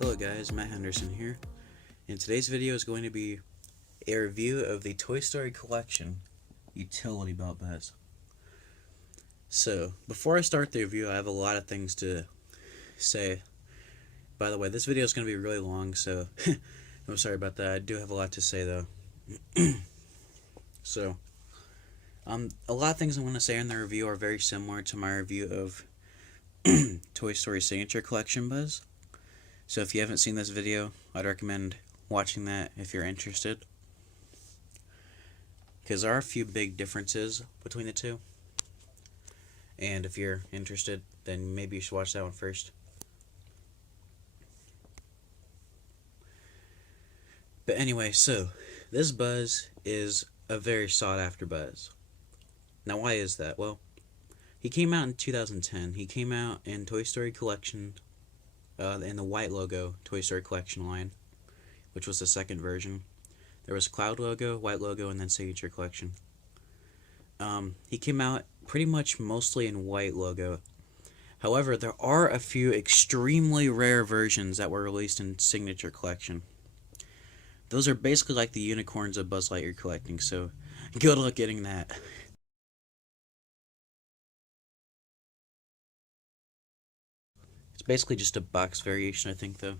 Hello guys, Matt Henderson here, and today's video is going to be a review of the Toy Story Collection Utility Belt Buzz. So, before I start the review, I have a lot of things to say. By the way, this video is going to be really long, so I'm sorry about that. I do have a lot to say though. So, a lot of things I'm going to say in the review are very similar to my review of Toy Story Signature Collection Buzz. So if you haven't seen this video, I'd recommend watching that if you're interested, because there are a few big differences between the two, and if you're interested, then maybe you should watch that one first. But anyway, so this Buzz is a very sought after Buzz. Now why is that? Well, he came out in 2010. He came out in Toy Story Collection, in the white logo Toy Story Collection line, which was the second version. There was Cloud logo, white logo, and then Signature Collection. He came out pretty much mostly in white logo. However, there are a few extremely rare versions that were released in Signature Collection. Those are basically like the unicorns of Buzz Lightyear collecting, so good luck getting that. It's basically just a box variation, I think, though.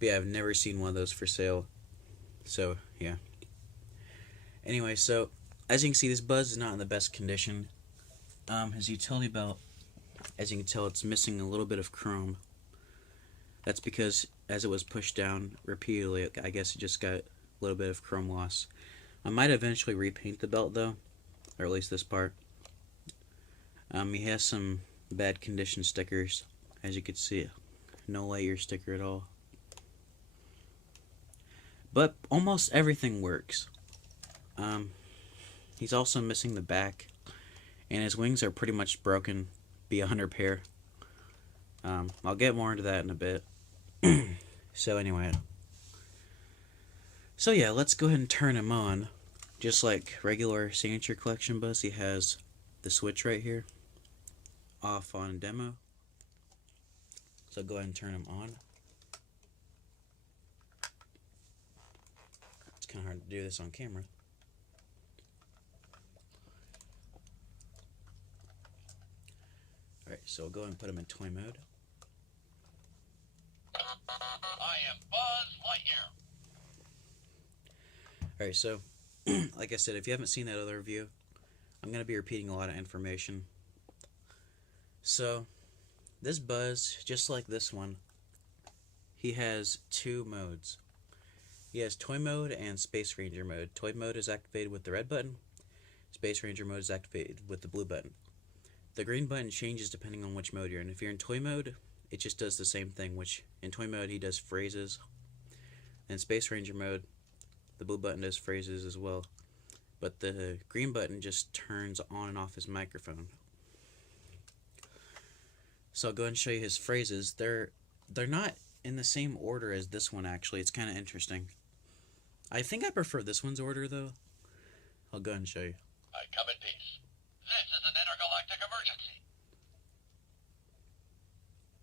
But yeah, I've never seen one of those for sale. So, yeah. Anyway, so, as you can see, this Buzz is not in the best condition. His utility belt, as you can tell, it's missing a little bit of chrome. That's because, as it was pushed down repeatedly, I guess it just got a little bit of chrome loss. I might eventually repaint the belt, though. Or at least this part. He has some bad condition stickers, as you can see. No Lightyear sticker at all. But almost everything works. He's also missing the back, and his wings are pretty much broken beyond repair. I'll get more into that in a bit. So anyway. So yeah, let's go ahead and turn him on. Just like regular Signature Collection Buzz, he has the switch right here. Off on demo. So go ahead and turn him on. It's kind of hard to do this on camera. Alright, so we'll go ahead and put him in toy mode. I am Buzz Lightyear. Alright, so like I said, if you haven't seen that other review, I'm going to be repeating a lot of information. So, this Buzz, just like this one, he has two modes. He has Toy Mode and Space Ranger Mode. Toy Mode is activated with the red button. Space Ranger Mode is activated with the blue button. The green button changes depending on which mode you're in. If you're in Toy Mode, it just does the same thing, which in Toy Mode he does phrases. In Space Ranger Mode, the blue button does phrases as well. But the green button just turns on and off his microphone. So I'll go ahead and show you his phrases. They're not in the same order as this one, actually. It's kind of interesting. I think I prefer this one's order, though. I'll go ahead and show you. I come in peace. This is an intergalactic emergency.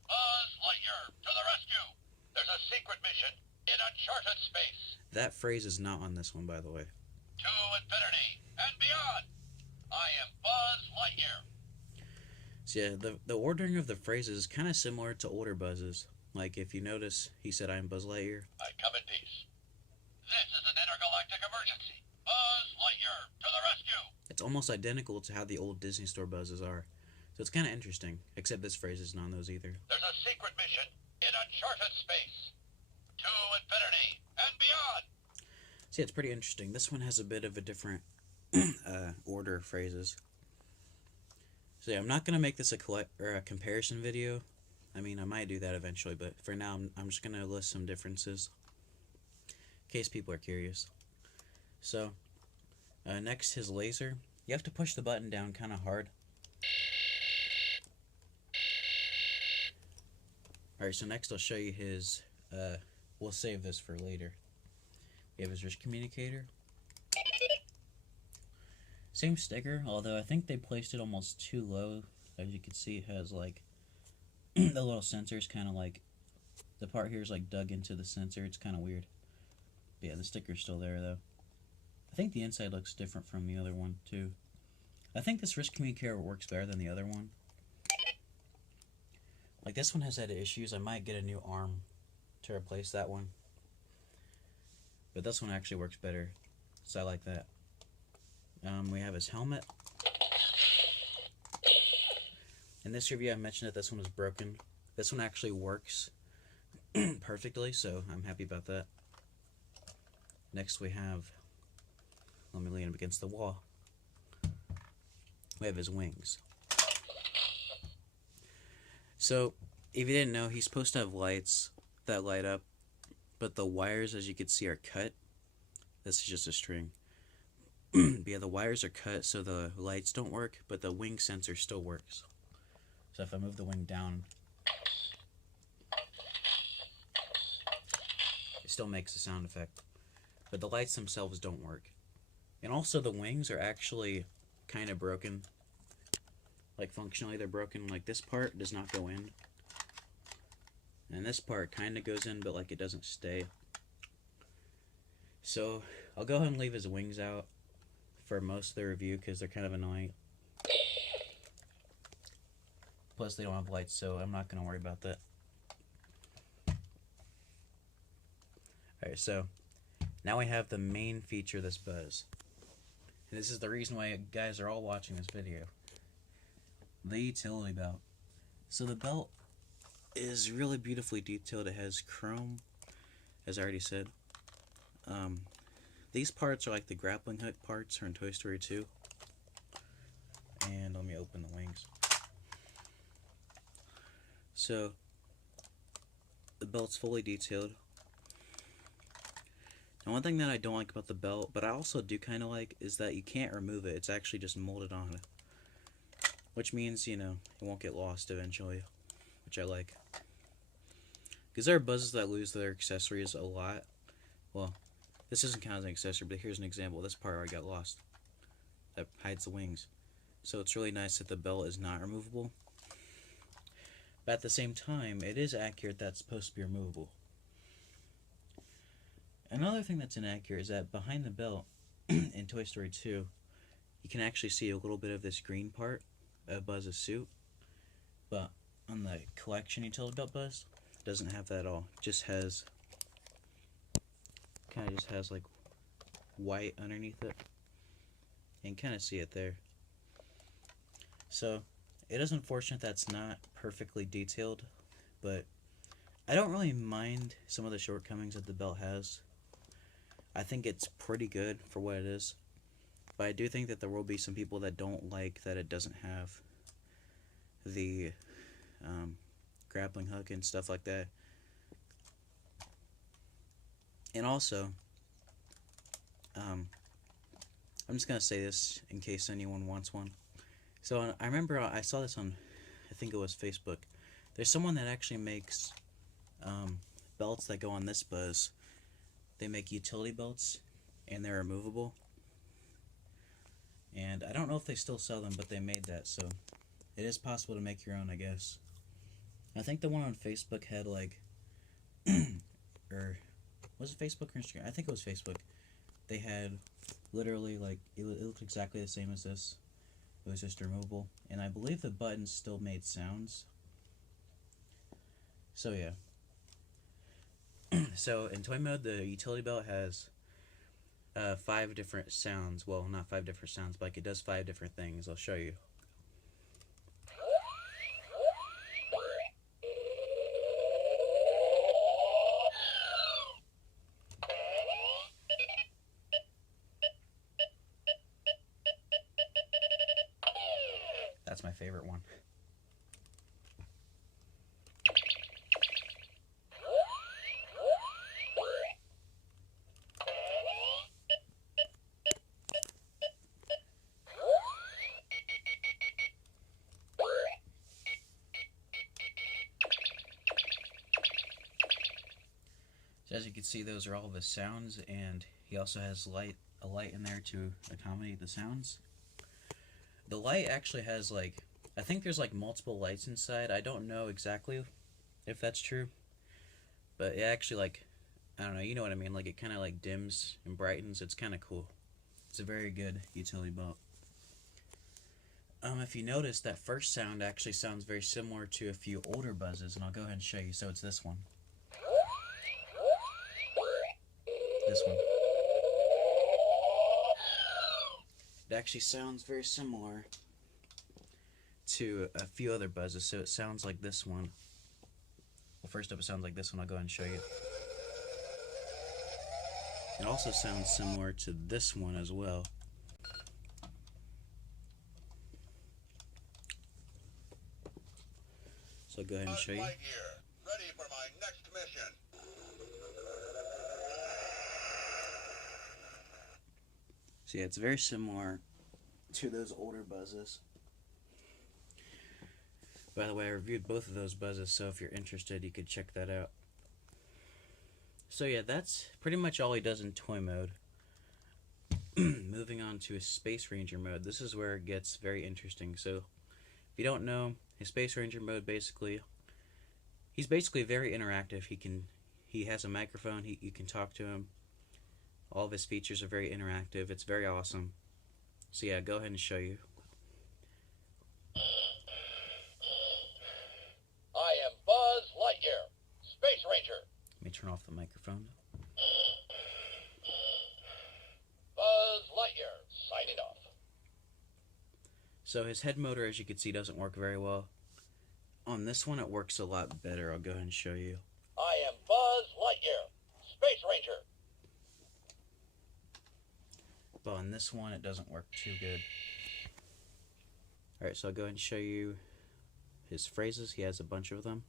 Buzz Lightyear, to the rescue! There's a secret mission in uncharted space. That phrase is not on this one, by the way. To infinity and beyond. I am Buzz Lightyear. So yeah, the ordering of the phrases is kind of similar to older Buzzes. Like, if you notice, he said, "I'm Buzz Lightyear." I come in peace. This is an intergalactic emergency. Buzz Lightyear, to the rescue! It's almost identical to how the old Disney Store Buzzes are. So it's kind of interesting, except this phrase isn't on those either. There's a secret mission in uncharted space. To infinity and beyond. See, it's pretty interesting. This one has a bit of a different order of phrases. So yeah, I'm not going to make this a comparison video. I mean, I might do that eventually, but for now, I'm just going to list some differences, in case people are curious. So, next, his laser. You have to push the button down kind of hard. Alright, so next I'll show you his, we'll save this for later. We have his rich communicator. Same sticker, although I think they placed it almost too low. As you can see, it has like The little sensor is kind of like, the part here is like dug into the sensor. It's kind of weird. But yeah, the sticker's still there though. I think the inside looks different from the other one too. I think this wrist communicator works better than the other one. Like this one has had issues. I might get a new arm to replace that one. But this one actually works better. So I like that. We have his helmet. In this review I mentioned that this one was broken. This one actually works perfectly, so I'm happy about that. Next we have, let me lean him against the wall. We have his wings. So, if you didn't know, he's supposed to have lights that light up, but the wires, as you can see, are cut. This is just a string. But yeah, the wires are cut so the lights don't work, but the wing sensor still works. So if I move the wing down, it still makes a sound effect. But the lights themselves don't work. And also the wings are actually kind of broken. Like functionally they're broken. Like this part does not go in. And this part kind of goes in, but like it doesn't stay. So I'll go ahead and leave his wings out for most of the review because they're kind of annoying. Plus they don't have lights, so I'm not going to worry about that. Alright, so now we have the main feature of this Buzz. And this is the reason why you guys are all watching this video. The utility belt. So the belt is really beautifully detailed. It has chrome, as I already said. These parts are like the grappling hook parts from Toy Story 2. And let me open the wings. So the belt's fully detailed. Now one thing that I don't like about the belt, but I also do kind of like, is that you can't remove it. It's actually just molded on. Which means, you know, it won't get lost eventually. Which I like. Because there are Buzzes that lose their accessories a lot. Well, this doesn't count as an accessory, but here's an example. This part already got lost. That hides the wings. So it's really nice that the belt is not removable. But at the same time, it is accurate that it's supposed to be removable. Another thing that's inaccurate is that behind the belt in Toy Story 2, you can actually see a little bit of this green part of Buzz's suit. But on the collection utility belt Buzz, it doesn't have that at all. It just has, kind of just has like white underneath it. You can kind of see it there. So it is unfortunate that's not perfectly detailed, but I don't really mind some of the shortcomings that the belt has. I think it's pretty good for what it is, but I do think that there will be some people that don't like that it doesn't have the grappling hook and stuff like that. And also, I'm just going to say this in case anyone wants one. So I remember I saw this on, I think it was Facebook. There's someone that actually makes belts that go on this Buzz. They make utility belts, and they're removable. And I don't know if they still sell them, but they made that, so it is possible to make your own, I guess. I think the one on Facebook had like, or was it Facebook or Instagram? I think it was Facebook. They had literally like, it looked exactly the same as this. It was just removable, and I believe the buttons still made sounds. So yeah. So in toy mode, the utility belt has 5 different sounds. Well, not 5 different sounds, but like it does 5 different things. I'll show you. That's my favorite one. So as you can see, those are all the sounds, and he also has a light in there to accommodate the sounds. The light actually has like I think there's like multiple lights inside. I don't know exactly if that's true, but it actually like I don't know. You know what I mean? Like it kind of like dims and brightens. It's kind of cool. It's a very good utility belt. If you notice, that first sound actually sounds very similar to a few older buzzes, and I'll go ahead and show you. So it's this one. This one. It actually sounds very similar to a few other buzzes, so it sounds like this one. Well, first up, it sounds like this one. I'll go ahead and show you. It also sounds similar to this one as well. So I'll go ahead and show you. Buzz Lightyear, ready for my next mission. So yeah, it's very similar to those older buzzes. By the way, I reviewed both of those buzzes, so if you're interested, you could check that out. So yeah, that's pretty much all he does in toy mode. Moving on to his Space Ranger mode. This is where it gets very interesting. So, if you don't know, his Space Ranger mode he's basically very interactive. He has a microphone, you can talk to him. All of his features are very interactive. It's very awesome. So yeah, go ahead and show you. I am Buzz Lightyear, Space Ranger. Let me turn off the microphone. Buzz Lightyear, signing off. So his head motor, as you can see, doesn't work very well. On this one, it works a lot better. I'll go ahead and show you. I am Buzz Lightyear, Space Ranger. But on this one, it doesn't work too good. Alright, so I'll go ahead and show you his phrases. He has a bunch of them.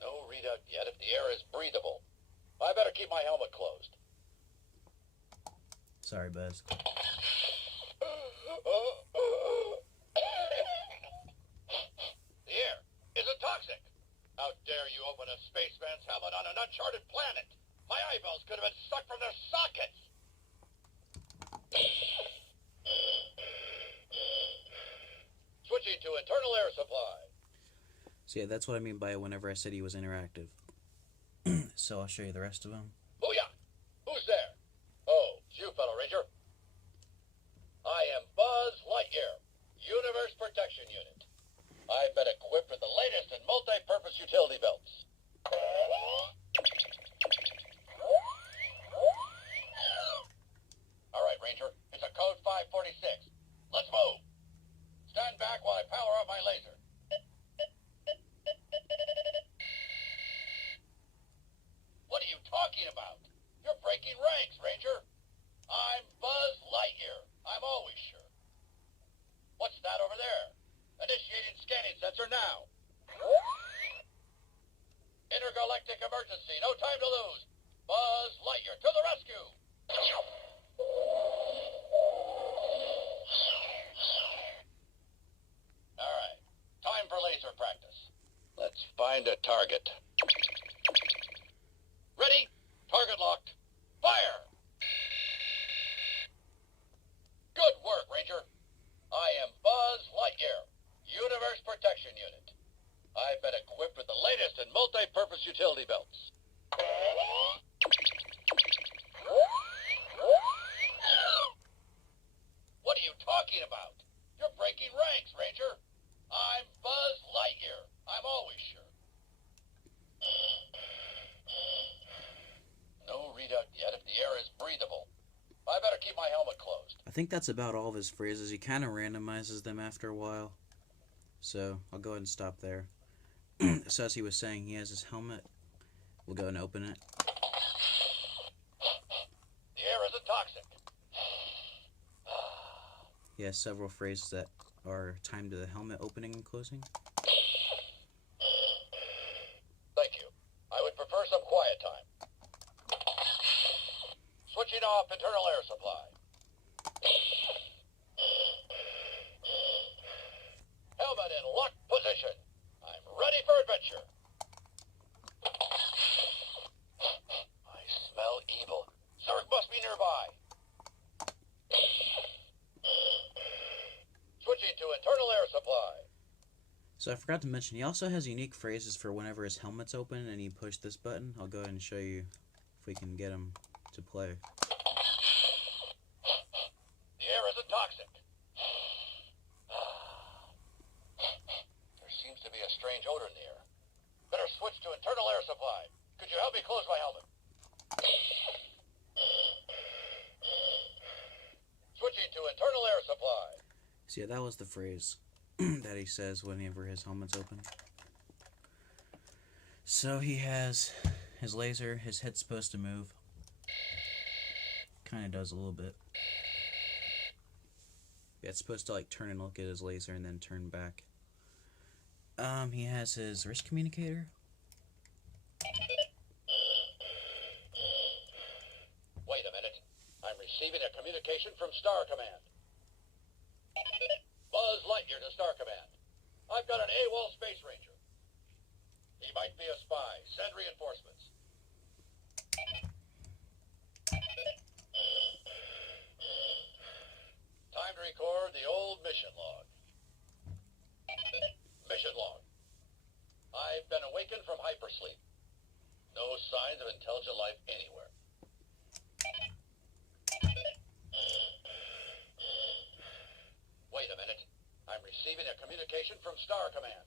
No readout yet if the air is breathable. I better keep my helmet closed. Sorry, Buzz. The air isn't toxic. How dare you open a spaceman's helmet on an uncharted planet? My eyeballs could have been sucked from their sockets. Switching to internal air supply. So yeah, that's what I mean by whenever I said he was interactive. So I'll show you the rest of them. Booyah! Who's there? Oh, it's you, fellow Ranger. I am Buzz Lightyear, Universe Protection Unit. I've been equipped with the latest in multi-purpose utility belts. All right, Ranger, it's a code 546. Let's move. Stand back while I power up my laser. What are you talking about? You're breaking ranks, Ranger. I'm Buzz Lightyear. I'm always sure. What's that over there? Initiating scanning sensor now. Intergalactic emergency. No time to lose. Buzz Lightyear to the rescue. All right. Time for laser practice. Let's find a target. Ready? Target locked. Fire! Good work, Ranger. I am Buzz Lightyear, Universe Protection Unit. I've been equipped with the latest in multi-purpose utility belts. What are you talking about? You're breaking ranks, Ranger. I'm Buzz Lightyear. I'm always sure. No readout yet if the air is breathable. I better keep my helmet closed. I think that's about all of his phrases. He kind of randomizes them after a while. So I'll go ahead and stop there. So as he was saying, he has his helmet. We'll go and open it. The air isn't toxic. He has several phrases that are timed to the helmet opening and closing. Thank you. I would prefer some quiet time. Switching off internal air supply. Helmet in locked position. I'm ready for adventure. I smell evil. Zurg must be nearby. So I forgot to mention, he also has unique phrases for whenever his helmet's open and you push this button. I'll go ahead and show you if we can get him to play. The air isn't toxic. There seems to be a strange odor in the air. Better switch to internal air supply. Could you help me close my helmet? Switching to internal air supply. So yeah, that was the phrase that he says whenever his helmet's open. So he has his laser, his head's supposed to move. Kind of does a little bit. Yeah, it's supposed to like turn and look at his laser and then turn back. He has his wrist communicator. Wait a minute. I'm receiving a communication from Star Command. Buzz Lightyear to Star Command. I've got an AWOL Space Ranger. He might be a spy. Send reinforcements. Time to record the old mission log. Mission log. I've been awakened from hypersleep. No signs of intelligent life anywhere. Wait a minute. I'm receiving a communication from Star Command.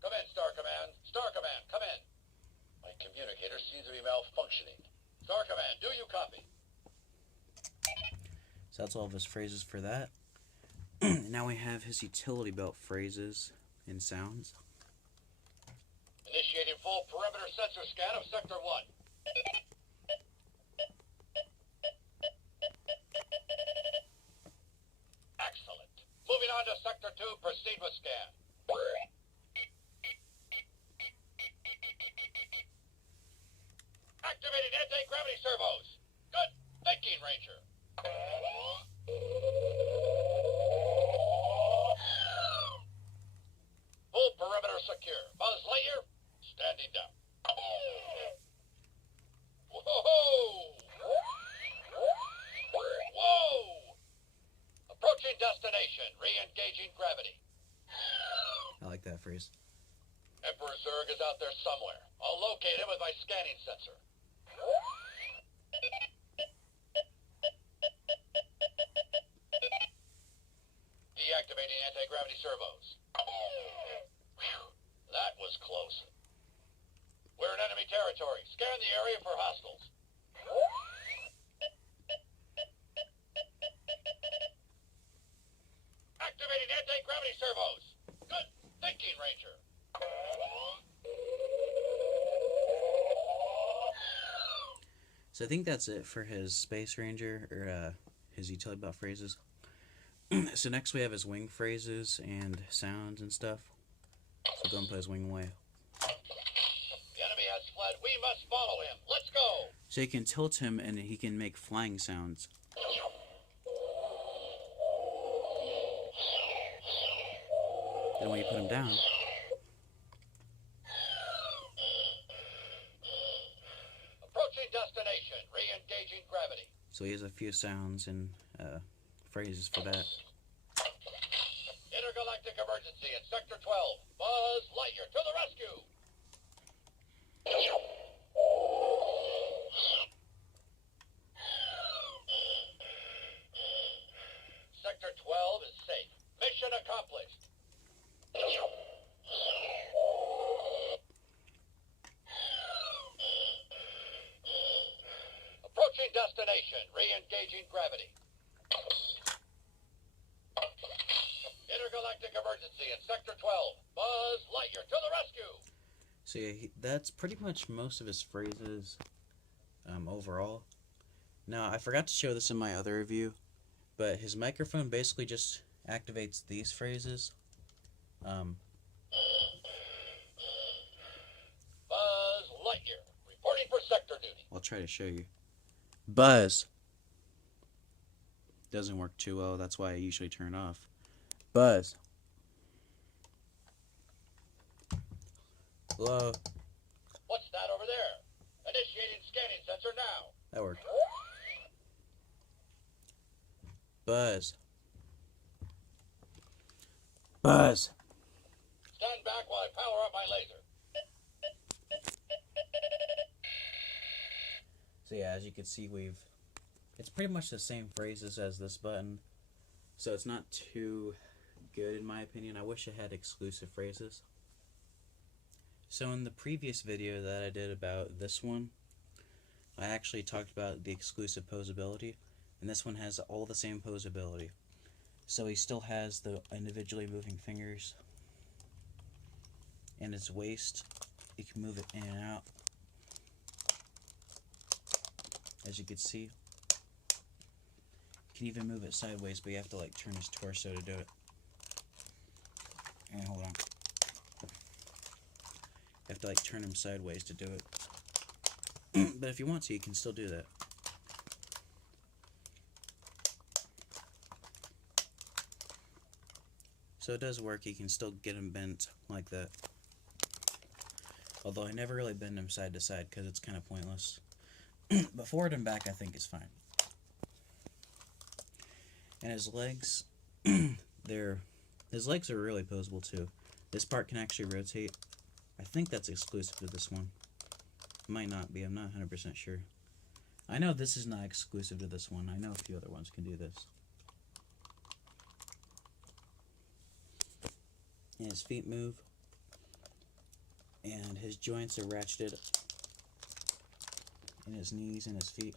Come in, Star Command. Star Command, come in. My communicator seems to be malfunctioning. Star Command, do you copy? So that's all of his phrases for that. Now we have his utility belt phrases and sounds. Initiating full perimeter sensor scan of Sector 1. Excellent. Moving on to Sector 2, proceed with scan. Activating anti-gravity servos. Good thinking, Ranger. Full perimeter secure. Buzz Lightyear, standing down. Whoa! Whoa! Approaching destination. Re-engaging gravity. I like that phrase. Emperor Zurg is out there somewhere. I'll locate him with my scanning sensor. Deactivating anti-gravity servos. Whew, that was close. We're in enemy territory. Scan the area for hostiles. Activating anti-gravity servos. Good thinking, Ranger. So I think that's it for his Space Ranger, or his utility belt phrases. So next we have his wing phrases and sounds and stuff. So go and put his wing away. The enemy has fled. We must follow him. Let's go. So you can tilt him and he can make flying sounds. Then when you put him down, Approaching destination. Re-engaging gravity. so he has a few sounds and phrases for that. Intergalactic emergency in Sector 12. Buzz Lightyear to the rescue. Sector 12 is safe. Mission accomplished. Approaching destination. Re-engaging gravity. Intergalactic emergency in Sector 12. Buzz Lightyear to the rescue. So yeah, that's pretty much most of his phrases overall. Now, I forgot to show this in my other review, but his microphone basically just activates these phrases. Buzz Lightyear reporting for sector duty. I'll try to show you. Buzz. Doesn't work too well, that's why I usually turn it off. Buzz. Hello. What's that over there? Initiating scanning sensor now. That worked. Buzz. Buzz. Stand back while I power up my laser. So yeah, as you can see, it's pretty much the same phrases as this button, so it's not too good in my opinion. I wish I had exclusive phrases. So in the previous video that I did about this one, I actually talked about the exclusive posability, and this one has all the same posability. So he still has the individually moving fingers and his waist. You can move it in and out, as you can see. You can even move it sideways, but you have to like turn his torso to do it. And hold on. You have to like turn him sideways to do it. But if you want to, you can still do that. So it does work. You can still get him bent like that. Although I never really bend him side to side because it's kind of pointless. But forward and back I think is fine. And his legs, his legs are really posable too. This part can actually rotate. I think that's exclusive to this one. Might not be, I'm not 100% sure. I know this is not exclusive to this one. I know a few other ones can do this. And his feet move. And his joints are ratcheted in his knees and his feet.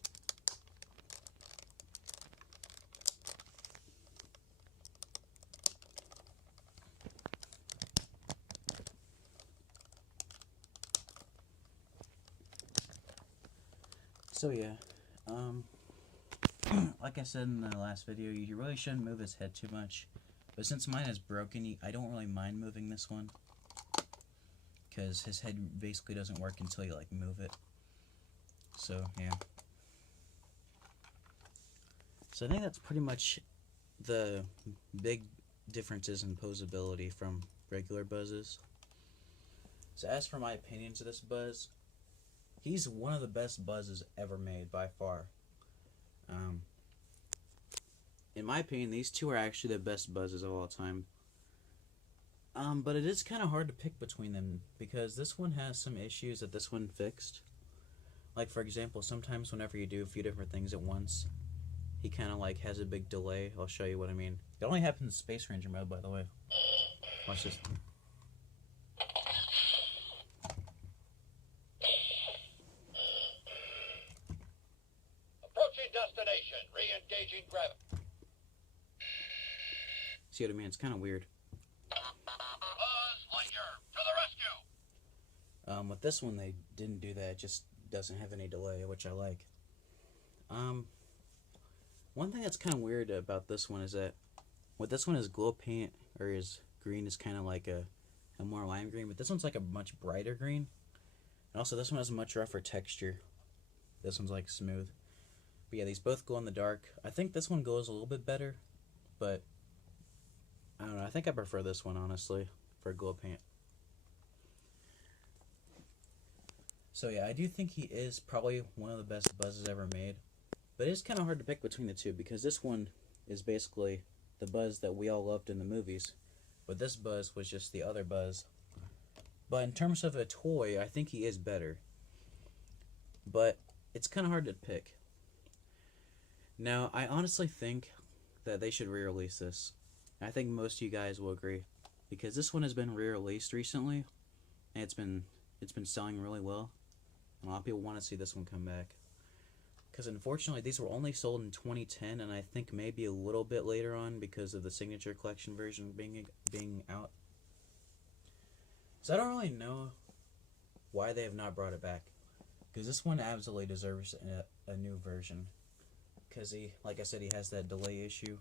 So yeah, like I said in the last video, you really shouldn't move his head too much. But since mine is broken, I don't really mind moving this one, because his head basically doesn't work until you like move it. So yeah. So I think that's pretty much the big differences in posability from regular Buzzes. So as for my opinions of this Buzz, he's one of the best Buzzes ever made by far. In my opinion, these two are actually the best Buzzes of all time. But it is kind of hard to pick between them because this one has some issues that this one fixed. Like for example, sometimes whenever you do a few different things at once, he kind of like has a big delay. I'll show you what I mean. It only happens in Space Ranger mode, by the way. Watch this. Approaching destination. Re-engaging gravity. See what I mean? It's kind of weird. Buzz Lightyear to the rescue. With this one, they didn't do that. It just doesn't have any delay, which I like. One thing that's kind of weird about this one is that with this one, his glow paint or his green is kind of like a more lime green, but this one's like a much brighter green. And also, this one has a much rougher texture. This one's like smooth. But yeah, these both glow in the dark. I think this one glows a little bit better, but I don't know. I think I prefer this one, honestly, for glow paint. So yeah, I do think he is probably one of the best Buzzes ever made. But it is kind of hard to pick between the two because this one is basically the Buzz that we all loved in the movies. But this Buzz was just the other Buzz. But in terms of a toy, I think he is better. But it's kind of hard to pick. Now, I honestly think that they should re-release this. I think most of you guys will agree. Because this one has been re-released recently. And it's been selling really well. A lot of people want to see this one come back. Because unfortunately, these were only sold in 2010, and I think maybe a little bit later on because of the Signature Collection version being out. So I don't really know why they have not brought it back. Because this one absolutely deserves a new version. Because like I said, he has that delay issue.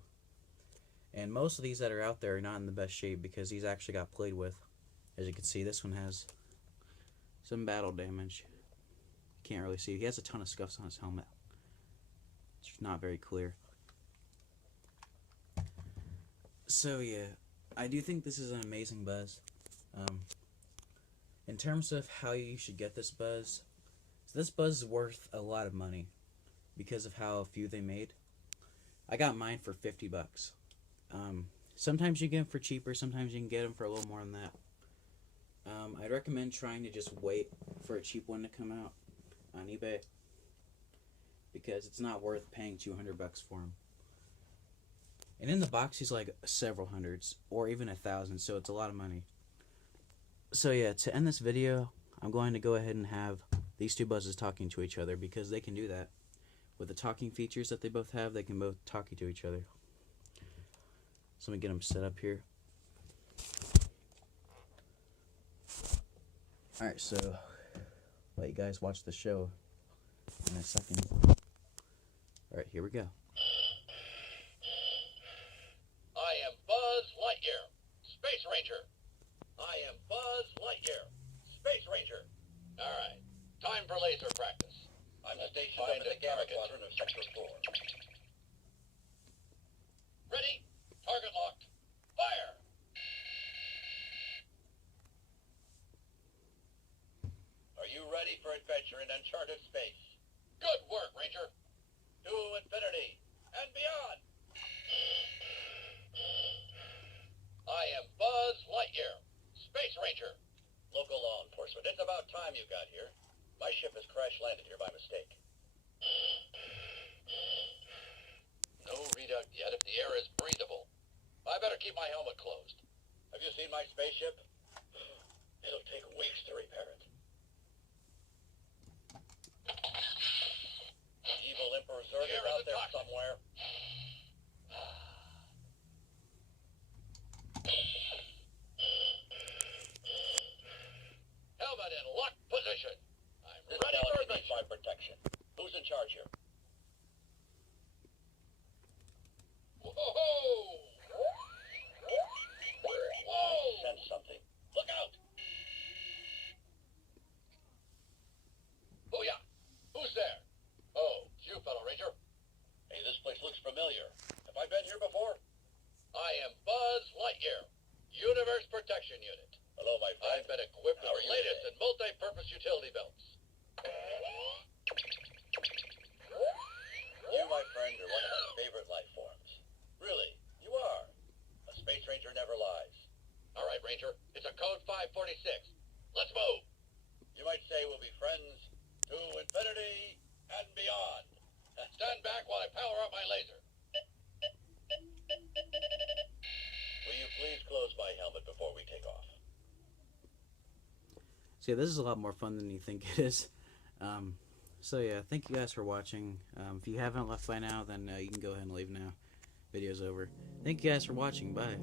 And most of these that are out there are not in the best shape because these actually got played with. As you can see, this one has some battle damage. Can't really see. He has a ton of scuffs on his helmet. It's not very clear. So yeah, I do think this is an amazing Buzz. In terms of how you should get this Buzz, so this Buzz is worth a lot of money because of how few they made. I got mine for $50. Sometimes you get them for cheaper, sometimes you can get them for a little more than that. I'd recommend trying to just wait for a cheap one to come out on eBay because it's not worth paying $200 for them. And in the box, he's like several hundreds or even 1,000, so it's a lot of money. So yeah, to end this video, I'm going to go ahead and have these two Buzzes talking to each other because they can do that. With the talking features that they both have, they can both talk to each other. So let me get them set up here. Alright, so let you guys watch the show in a second. Alright, here we go. I am Buzz Lightyear, Space Ranger. I am Buzz Lightyear, Space Ranger. All right, time for laser practice. I'm stationed over the gamma quadrant of Sector 4. Ready? Target locked. Fire! Are you ready for adventure in uncharted space? Good work, Ranger. To infinity and beyond. I am Buzz Lightyear, Space Ranger. Local law enforcement, it's about time you got here. My ship has crash-landed here by mistake. No readout yet if the air is breathable. I better keep my helmet closed. Have you seen my spaceship? It'll take weeks to repair it. Evil Emperor Zurg is out there somewhere. Helmet in lock position. I'm ready for my protection. Who's in charge here? Whoa! Whoa! I sense something. Look out! Booyah! Who's there? Oh, it's you, fellow Ranger. Hey, this place looks familiar. Have I been here before? I am Buzz Lightyear, Universe Protection Unit. Hello, my friend. I've been equipped with the latest in multi-purpose utility belts. You, my friend, are one of my favorite life forms. Really, you are. A Space Ranger never lies. All right, Ranger. It's a code 546. Let's move. You might say we'll be friends to infinity and beyond. Stand back while I power up my laser. Will you please close my helmet before we take off? So yeah, this is a lot more fun than you think it is. So yeah, thank you guys for watching. If you haven't left by now, then you can go ahead and leave now. Video's over. Thank you guys for watching. Bye.